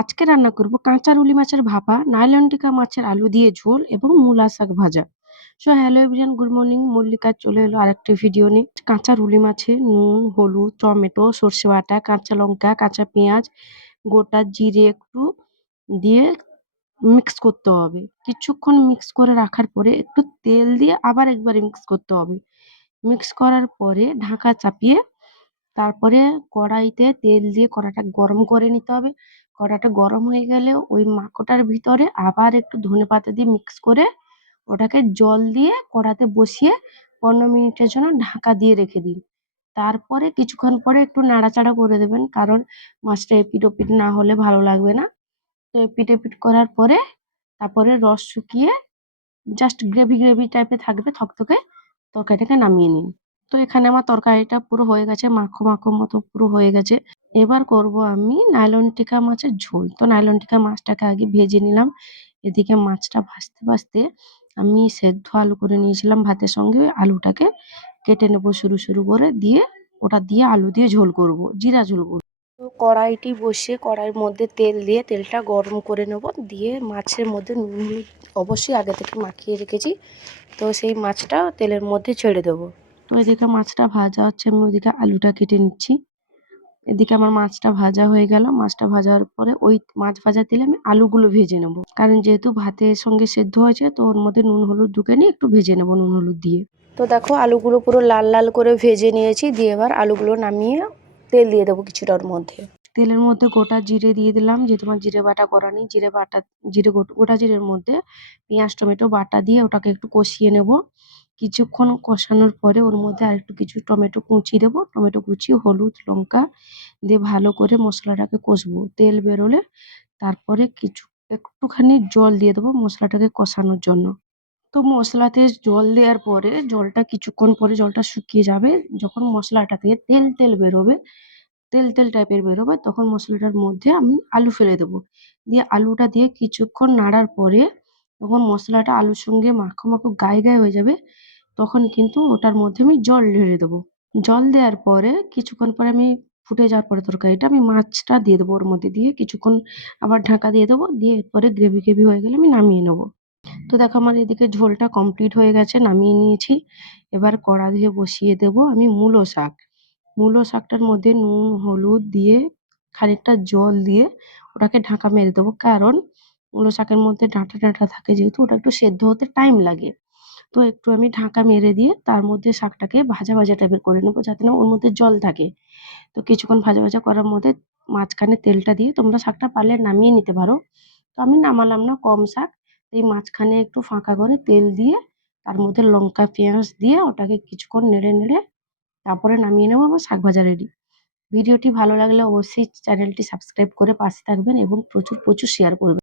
আজকে রান্না করব কাঁচা রুলি মাছের ভাপা, নাইলন টিকা মাছের আলু দিয়ে ঝোল এবং মূলা শাক ভাজা। Hello everyone, good morning. Mallika চলে এলো আরেকটি ভিডিও নিয়ে। কাঁচা রুলি মাছে নুন, হলুদ, টমেটো, সর্ষে বাটা, কাঁচা লঙ্কা, কাঁচা পেঁয়াজ, গোটা জিরে একটু দিয়ে মিক্স করতে হবে। কিছুক্ষণ মিক্স করে রাখার পরে একটু তেল দিয়ে আবার একবার মিক্স করতে হবে। মিক্স করার পরে ঢাকা চাপিয়ে তারপরে কড়াইতে তেল দিয়ে কড়াটা গরম করে নিতে হবে। কড়াটা গরম হয়ে গেলে ওই মাখোটার ভিতরে আবার একটু ধনেপাতা দিয়ে মিক্স করে ওটাকে জল দিয়ে কড়াতে বসিয়ে 15 মিনিটের জন্য ঢাকা দিয়ে রেখে দিন। তারপরে কিছুক্ষণ পরে একটু নাড়াচাড়া করে দেবেন, কারণ মাছটা এপিট ওপিট না হলে ভালো লাগবে না। তো এপিট এপিট করার পরে তারপরে রস শুকিয়ে জাস্ট গ্রেভি গ্রেভি টাইপের থাকবে, থকথকে। তরকারিটাকে নামিয়ে নিন। তো এখানে আমার তরকারিটা পুরো হয়ে গেছে, মাখো মাখো মতো পুরো হয়ে গেছে। এবার করব আমি নাইলন টিকা মাছের ঝোল। তো নাইলন টিকা মাছটাকে আগে ভেজে নিলাম। এদিকে মাছটা ভাজতে ভাজতে আমি সেদ্ধ আলু করে নিয়েছিলাম ভাতের সঙ্গে। ওই আলুটাকে কেটে নেবো সরু সরু করে, দিয়ে ওটা দিয়ে আলু দিয়ে ঝোল করব, জিরা ঝোল করব। তো কড়াইটি বসিয়ে কড়াইয়ের মধ্যে তেল দিয়ে তেলটা গরম করে নেব, দিয়ে মাছের মধ্যে নুন হলুদ অবশ্যই আগে থেকে মাখিয়ে রেখেছি। তো সেই মাছটা তেলের মধ্যে ছেড়ে দেবো। তো এদিকে মাছটা ভাজা হচ্ছে, আমি ওদিকে আলুটা কেটে নিচ্ছি। এদিকে আমার মাছটা ভাজা হয়ে গেল। মাছটা ভাজার পরে ওই মাছ ভাজার তেলে আমি আলুগুলো ভেজে নেবো, কারণ যেহেতু ভাতের সঙ্গে সেদ্ধ হয়েছে তো ওর মধ্যে নুন হলুদ ঢুকে নিয়ে একটু ভেজে নেবো নুন হলুদ দিয়ে। তো দেখো আলুগুলো পুরো লাল লাল করে ভেজে নিয়েছি। দিয়ে এবার আলুগুলো নামিয়ে তেল দিয়ে দেবো কিছুটা ওর মধ্যে। তেলের মধ্যে গোটা জিরে দিয়ে দিলাম, যে তোমার জিরে বাটা করা নেই। জিরে গোটা জিরের মধ্যে পেঁয়াজ টমেটো বাটা দিয়ে ওটাকে একটু কষিয়ে নেব। কিছুক্ষণ কষানোর পরে ওর মধ্যে আরেকটু কিছু টমেটো কুচি দেবো, টমেটো কুচি, হলুদ, লঙ্কা দিয়ে ভালো করে মশলাটাকে কষবো। তেল বেরোলে তারপরে একটুখানি জল দিয়ে দেবো মশলাটাকে কষানোর জন্য। তো মশলাতে জল দেওয়ার পরে জলটা কিছুক্ষণ পরে জলটা শুকিয়ে যাবে। যখন মশলাটা থেকে তেল তেল বেরোবে, তেল তেল টাইপের বেরোবে, তখন মশলাটার মধ্যে আমি আলু ফেলে দেবো। দিয়ে আলুটা দিয়ে কিছুক্ষণ নাড়ার পরে যখন মশলাটা আলুর সঙ্গে মাখো মাখো গায়ে গায়ে হয়ে যাবে, তখন কিন্তু ওটার মধ্যে আমি জল ঢেলে দেবো। জল দেওয়ার পরে কিছুক্ষণ পরে আমি ফুটে যাওয়ার পরে তরকারিটা আমি মাছটা দিয়ে দেবো ওর মধ্যে, দিয়ে কিছুক্ষণ আবার ঢাকা দিয়ে দেবো। দিয়ে এরপরে গ্রেভি গ্রেভি হয়ে গেলে আমি নামিয়ে নেবো। তো দেখো আমার এদিকে ঝোলটা কমপ্লিট হয়ে গেছে, নামিয়ে নিয়েছি। এবার কড়া দিয়ে বসিয়ে দেবো আমি মূলো শাক। মূলো শাকটার মধ্যে নুন হলুদ দিয়ে খানিকটা জল দিয়ে ওটাকে ঢাকা মেরে দেবো, কারণ মূলো শাকের মধ্যে ডাঁটা ডাঁটা থাকে, যেহেতু ওটা একটু সেদ্ধ হতে টাইম লাগে। তো একটু আমি ঢাকা মেরে দিয়ে তার মধ্যে শাকটাকে ভাজা ভাজা টাইপের করে নেবো, যাতে না ওর মধ্যে জল থাকে। তো কিছুক্ষণ ভাজা ভাজা করার মধ্যে মাঝখানে তেলটা দিয়ে তোমরা শাকটা পারলে নামিয়ে নিতে পারো। তো আমি নামালাম না, কম শাক। এই মাঝখানে একটু ফাঁকা করে তেল দিয়ে তার মধ্যে লঙ্কা পেঁয়াজ দিয়ে ওটাকে কিছুক্ষণ নেড়ে নেড়ে তারপরে নামিয়ে নেবো। আমার শাক ভাজা রেডি। ভিডিওটি ভালো লাগলে অবশ্যই চ্যানেলটি সাবস্ক্রাইব করে পাশে থাকবেন এবং প্রচুর প্রচুর শেয়ার করবেন।